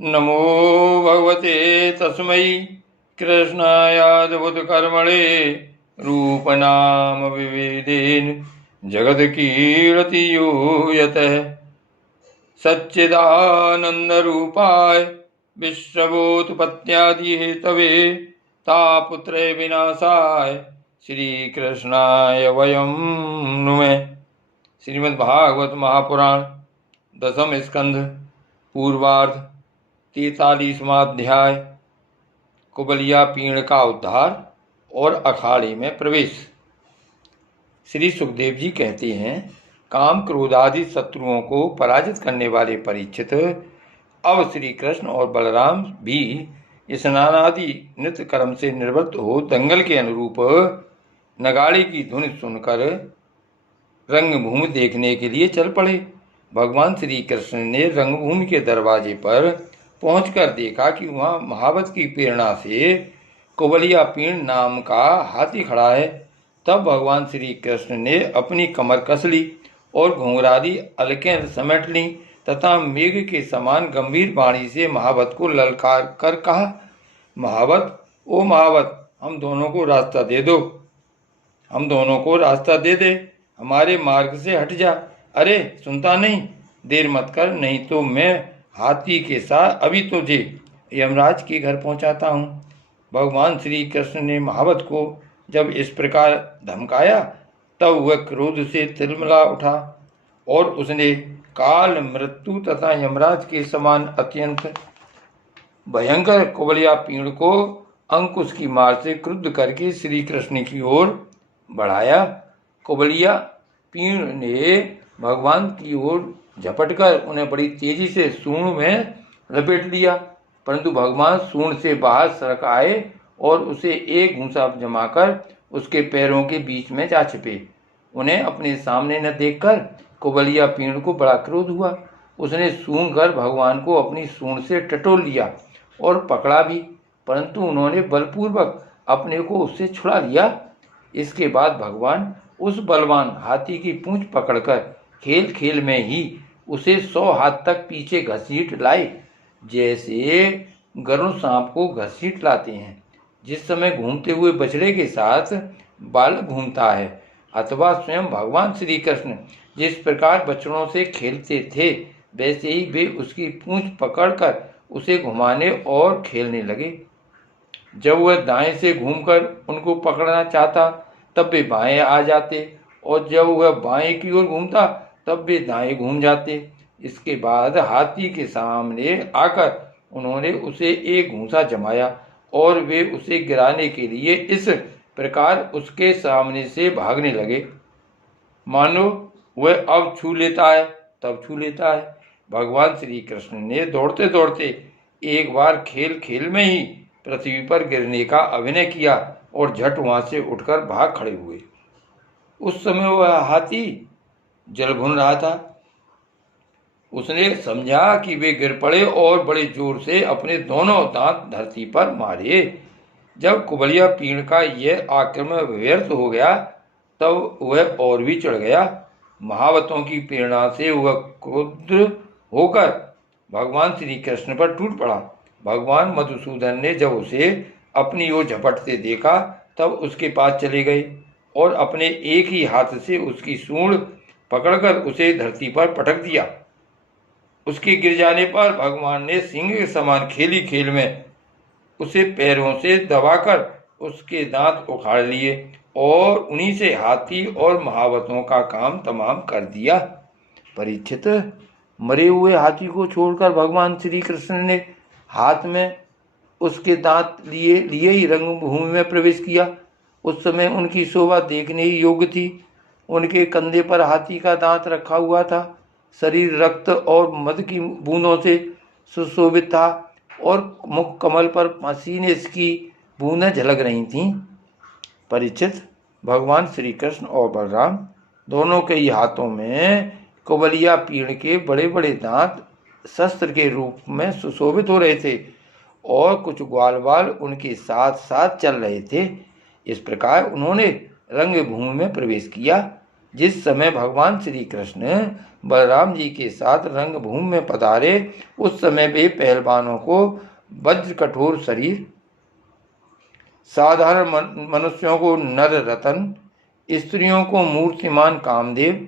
नमो भगवते तस्मै कृष्णायाद्भुतकर्मणे रूपनाम विविधेन जगत्कीर्ति यूयतः सच्चिदानन्दरूपाय विश्वभूतपत्यादिहेतवे तापुत्रे विनाशाय श्रीकृष्णाय वयं नुमः। श्रीमद्भागवत महापुराण दसम स्कंध पूर्वार्ध 43वां अध्याय कुबलिया पीड़ का उद्धार और अखाड़े में प्रवेश। श्री सुखदेव जी कहते हैं, काम क्रोध आदि शत्रुओं को पराजित करने वाले परीक्षित, अब श्री कृष्ण और बलराम भी स्नान आदि नृत्य कर्म से निवृत्त हो दंगल के अनुरूप नगाड़े की धुन सुनकर रंगभूमि देखने के लिए चल पड़े। भगवान श्री कृष्ण ने रंगभूमि के दरवाजे पर पहुंचकर देखा कि वहां महावत की प्रेरणा से कुबलिया पीड़ नाम का हाथी खड़ा है। तब भगवान श्री कृष्ण ने अपनी कमर कस ली और घुंघरादी अलकें समेट ली तथा मेघ के समान गंभीर वाणी से महावत को ललकार कर कहा, महावत, ओ महावत, हम दोनों को रास्ता दे दो, हम दोनों को रास्ता दे दे, हमारे मार्ग से हट जा। अरे सुनता नहीं, देर मत कर, नहीं तो मैं हाथी के साथ अभी तुझे यमराज के घर पहुंचाता हूं। भगवान श्री कृष्ण ने महावत को जब इस प्रकार धमकाया तब वह क्रोध से तिलमिला उठा और उसने काल, मृत्यु तथा यमराज के समान अत्यंत भयंकर कुबलिया पीड़ को अंकुश की मार से क्रुद्ध करके श्री कृष्ण की ओर बढ़ाया। कुबलिया पीड़ ने भगवान की ओर झपटकर उन्हें बड़ी तेजी से सूंड में लपेट लिया, परंतु भगवान सूंड से बाहर सरक आए और उसे एक घूंसा जमाकर उसके पैरों के बीच में जा छिपे। उन्हें अपने सामने न देखकर कुबलिया पीड़ को बड़ा क्रोध हुआ। उसने सूंघ कर भगवान को अपनी सूंड से टटोल लिया और पकड़ा भी, परंतु उन्होंने बलपूर्वक अपने को उससे छुड़ा लिया। इसके बाद भगवान उस बलवान हाथी की पूंछ पकड़कर खेल खेल में ही उसे 100 हाथ तक पीछे घसीट लाए, जैसे गरुड़ सांप को घसीट लाते हैं जिस समय घूमते हुए बछड़े के साथ बालक घूमता है, अथवा स्वयं भगवान श्री कृष्ण जिस प्रकार बछड़ों से खेलते थे वैसे ही वे उसकी पूंछ पकड़कर उसे घुमाने और खेलने लगे। जब वह दाएं से घूमकर उनको पकड़ना चाहता तब वे बाएं आ जाते और जब वह बाएं की ओर घूमता तब वे दाएं घूम जाते। इसके बाद हाथी के सामने आकर उन्होंने उसे एक घूंसा जमाया और वे उसे गिराने के लिए इस प्रकार उसके सामने से भागने लगे मानो वह अब छू लेता है तब छू लेता है। भगवान श्री कृष्ण ने दौड़ते दौड़ते एक बार खेल खेल में ही पृथ्वी पर गिरने का अभिनय किया और झट वहां से उठकर भाग खड़े हुए। उस समय वह हाथी जल भुन रहा था। उसने समझा कि वे गिर पड़े और बड़े जोर से अपने दोनों दांत धरती पर मारे। जब कुबलिया पीड़ का यह आक्रमण व्यर्थ हो गया तब वह और भी चढ़ गया। महावतों की प्रेरणा से वह क्रुद्ध होकर भगवान श्री कृष्ण पर टूट पड़ा। भगवान मधुसूदन ने जब उसे अपनी ओर झपटते देखा तब उसके पास चले गए और अपने एक ही हाथ से उसकी सूंड पकड़कर उसे धरती पर पटक दिया। उसके गिर जाने पर भगवान ने सिंह के समान खेली खेल में उसे पैरों से दबाकर उसके दांत उखाड़ लिए और उन्हीं से हाथी और महावतों का काम तमाम कर दिया। परीक्षित, मरे हुए हाथी को छोड़कर भगवान श्री कृष्ण ने हाथ में उसके दांत लिए ही रंगभूमि में प्रवेश किया। उस समय उनकी शोभा देखने ही योग्य थी। उनके कंधे पर हाथी का दांत रखा हुआ था, शरीर रक्त और मध की बूंदों से सुशोभित था और मुख कमल पर पसीने की बूंदें झलक रही थीं। परीक्षित, भगवान श्री कृष्ण और बलराम दोनों के ही हाथों में कुबलिया पीड़ के बड़े बड़े दांत शस्त्र के रूप में सुशोभित हो रहे थे और कुछ ग्वाल बाल उनके साथ साथ चल रहे थे। इस प्रकार उन्होंने रंगभूमि में प्रवेश किया। जिस समय भगवान श्री कृष्ण बलराम जी के साथ रंगभूमि में पधारे, उस समय वे पहलवानों को वज्र कठोर शरीर, साधारण मनुष्यों को नर रतन, स्त्रियों को मूर्तिमान कामदेव,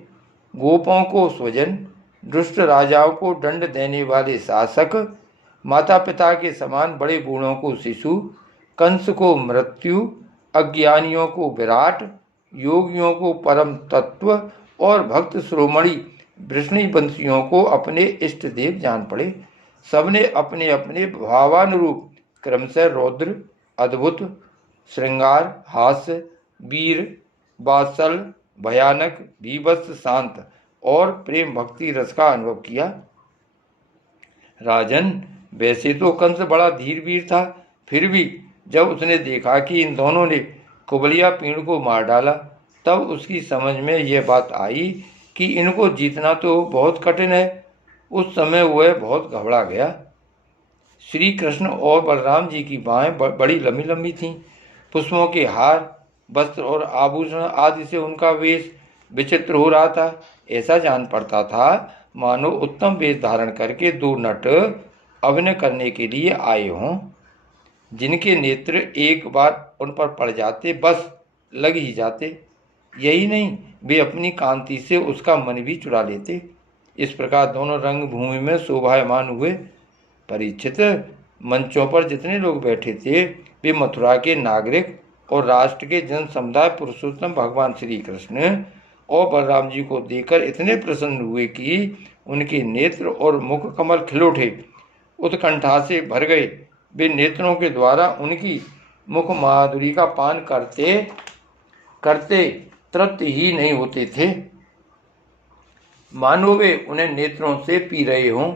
गोपों को स्वजन, दुष्ट राजाओं को दंड देने वाले शासक, माता पिता के समान बड़े बूढ़ों को शिशु, कंस को मृत्यु, अज्ञानियों को विराट, योगियों को परम तत्व और भक्त श्रोमणी वृष्णिवंशियों को अपने इष्ट देव जान पड़े। सबने अपने अपने भावानुरूप क्रमशः रौद्र, अद्भुत, श्रृंगार, हास्य, वीर, वात्सल, भयानक, बीभत्स, शांत और प्रेम भक्ति रस का अनुभव किया। राजन, वैसे तो कंस बड़ा धीर वीर था, फिर भी जब उसने देखा कि इन दोनों ने कुबलिया पीड़ को मार डाला, तब उसकी समझ में यह बात आई कि इनको जीतना तो बहुत कठिन है। उस समय वह बहुत घबरा गया। श्री कृष्ण और बलराम जी की बाहें बड़ी लंबी लंबी थीं। पुष्पों के हार, वस्त्र और आभूषण आदि से उनका वेश विचित्र हो रहा था। ऐसा जान पड़ता था मानो उत्तम वेश धारण करके दो नट अभिनय करने के लिए आए हों, जिनके नेत्र एक बार उन पर पड़ जाते बस लग ही जाते। यही नहीं, वे अपनी कांति से उसका मन भी चुरा लेते। इस प्रकार दोनों रंगभूमि में शोभायमान हुए। परीक्षित, मंचों पर जितने लोग बैठे थे वे मथुरा के नागरिक और राष्ट्र के जन समुदाय पुरुषोत्तम भगवान श्री कृष्ण और बलराम जी को देखकर इतने प्रसन्न हुए कि उनके नेत्र और मुख कमल खिल उठे, उत्कंठा से भर गए। वे नेत्रों के द्वारा उनकी मुख माधुरी का पान करते करते तृप्त ही नहीं होते थे, मानो वे उन्हें नेत्रों से पी रहे हों,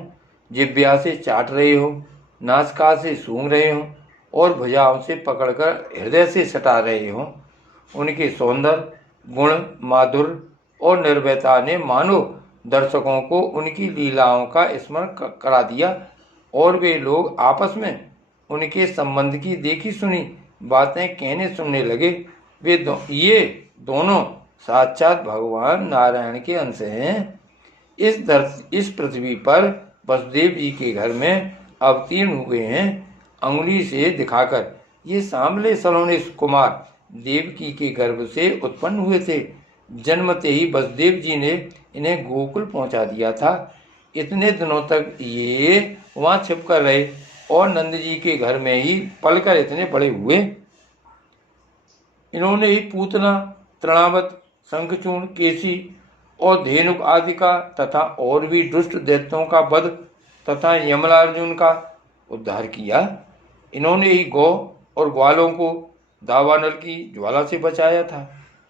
जिह्वा से चाट रहे हों, नासिका से सूंघ रहे हों और भुजाओं से पकड़कर हृदय से सटा रहे हों। उनके सौंदर्य, गुण, माधुर्य और निर्भयता ने मानो दर्शकों को उनकी लीलाओं का स्मरण करा दिया और वे लोग आपस में उनके संबंध की देखी सुनी बातें कहने सुनने लगे। ये दोनों साक्षात भगवान नारायण के अंश हैं। इस पृथ्वी पर वसुदेव जी के घर में अवतीर्ण हुए हैं। अंगुली से दिखाकर ये सांवले सलोने कुमार देवकी के गर्भ से उत्पन्न हुए थे। जन्मते ही वसुदेव जी ने इन्हें गोकुल पहुंचा दिया था। इतने दिनों तक ये वहां छिपकर रहे और नंद जी के घर में ही पलकर इतने बड़े हुए। इन्होंने ही पूतना, तृणावत, शंखचूर्ण, केसी और धेनुक आदि का तथा और भी दुष्ट दैत्यों का वध तथा यमलार्जुन का उद्धार किया। इन्होंने ही गौ और ग्वालों को दावानल की ज्वाला से बचाया था।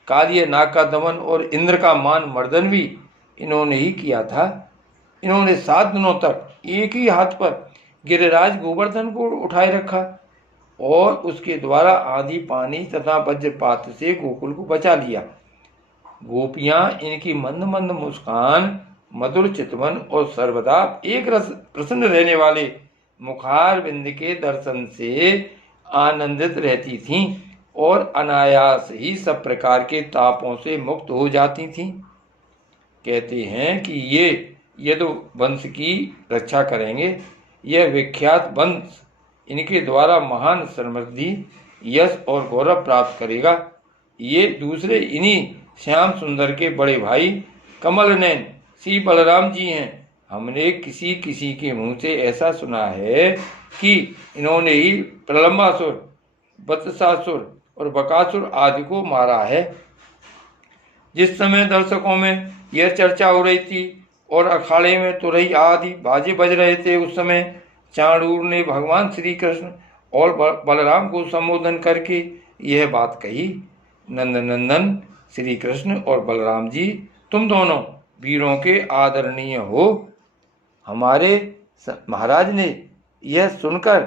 कालिय नाग का दमन और इंद्र का मान मर्दन भी इन्होंने ही किया था। इन्होंने 7 दिनों तक एक ही हाथ पर गिरिराज गोवर्धन को उठाए रखा और उसके द्वारा आंधी, पानी तथा वज्रपात से गोकुल को बचा लिया। गोपियां इनकी मंद मंद मुस्कान, मधुर चितवन और सर्वदा एक रस प्रसन्न रहने वाले मुखार बिंद के दर्शन से आनंदित रहती थीं और अनायास ही सब प्रकार के तापों से मुक्त हो जाती थीं। कहते हैं कि ये यदु वंश की रक्षा करेंगे। यह विख्यात वंश इनके द्वारा महान समृद्धि, यश और गौरव प्राप्त करेगा। ये दूसरे इन्हीं श्याम सुंदर के बड़े भाई कमल नयन श्री बलराम जी हैं। हमने किसी किसी के मुंह से ऐसा सुना है कि इन्होंने ही प्रलंबासुर, वत्सासुर और बकासुर आदि को मारा है। जिस समय दर्शकों में यह चर्चा हो रही थी और अखाड़े में तुरही आदि बाजे बज रहे थे, उस समय चाणूर ने भगवान श्री कृष्ण और बलराम को संबोधन करके यह बात कही। नंदनंदन श्री कृष्ण और बलराम जी, तुम दोनों वीरों के आदरणीय हो। हमारे महाराज ने यह सुनकर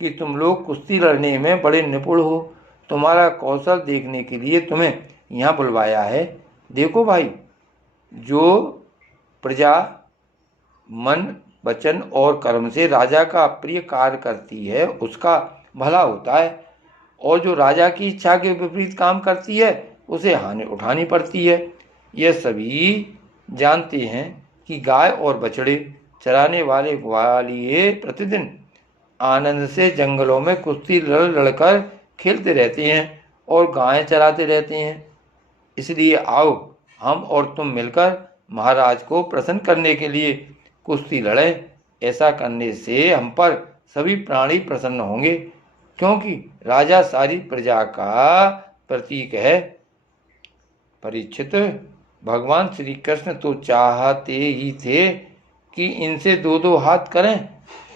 कि तुम लोग कुश्ती लड़ने में बड़े निपुण हो, तुम्हारा कौशल देखने के लिए तुम्हें यहाँ बुलवाया है। देखो भाई, जो प्रजा मन, वचन और कर्म से राजा का प्रिय कार्य करती है उसका भला होता है, और जो राजा की इच्छा के विपरीत काम करती है उसे हानि उठानी पड़ती है। यह सभी जानते हैं कि गाय और बछड़े चराने वाले ग्वालिये प्रतिदिन आनंद से जंगलों में कुश्ती लड़ लड़कर खेलते रहते हैं और गायें चराते रहते हैं। इसलिए आओ हम और तुम मिलकर महाराज को प्रसन्न करने के लिए कुश्ती लड़ें। ऐसा करने से हम पर सभी प्राणी प्रसन्न होंगे, क्योंकि राजा सारी प्रजा का प्रतीक है। परीक्षित, भगवान श्री कृष्ण तो चाहते ही थे कि इनसे दो दो हाथ करें,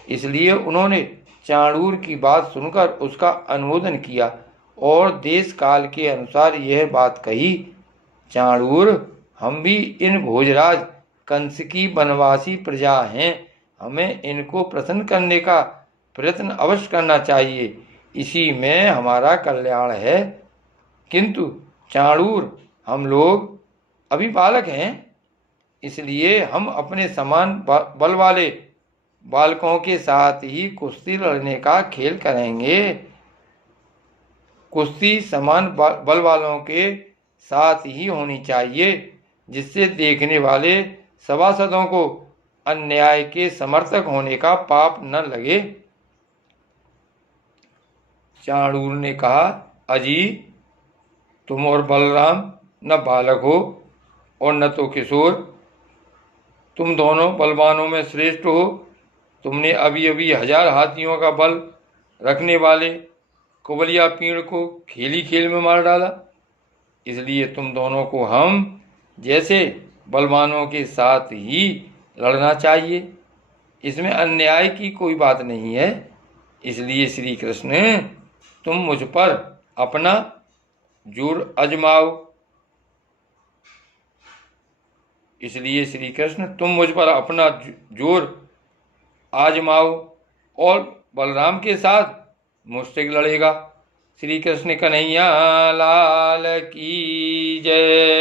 इसलिए उन्होंने चाणूर की बात सुनकर उसका अनुमोदन किया और देश काल के अनुसार यह बात कही। चाणूर, हम भी इन भोजराज कंस की वनवासी प्रजा हैं, हमें इनको प्रसन्न करने का प्रयत्न अवश्य करना चाहिए, इसी में हमारा कल्याण है। किंतु चाणूर, हम लोग अभी बालक हैं, इसलिए हम अपने समान बल वाले बालकों के साथ ही कुश्ती लड़ने का खेल करेंगे। कुश्ती समान बल वालों के साथ ही होनी चाहिए, जिससे देखने वाले सभासदों को अन्याय के समर्थक होने का पाप न लगे। चाणूर ने कहा, अजी, तुम और बलराम न बालक हो और न तो किशोर, तुम दोनों बलवानों में श्रेष्ठ हो। तुमने अभी अभी 1000 हाथियों का बल रखने वाले कुबलिया पीड़ को खेल ही खेल में मार डाला, इसलिए तुम दोनों को हम जैसे बलवानों के साथ ही लड़ना चाहिए, इसमें अन्याय की कोई बात नहीं है। इसलिए श्री कृष्ण, तुम मुझ पर अपना जोर आजमाओ। इसलिए श्री कृष्ण, तुम मुझ पर अपना जोर आजमाओ और बलराम के साथ मुझसे लड़ेगा। श्री कृष्ण कन्हैया लाल की जय।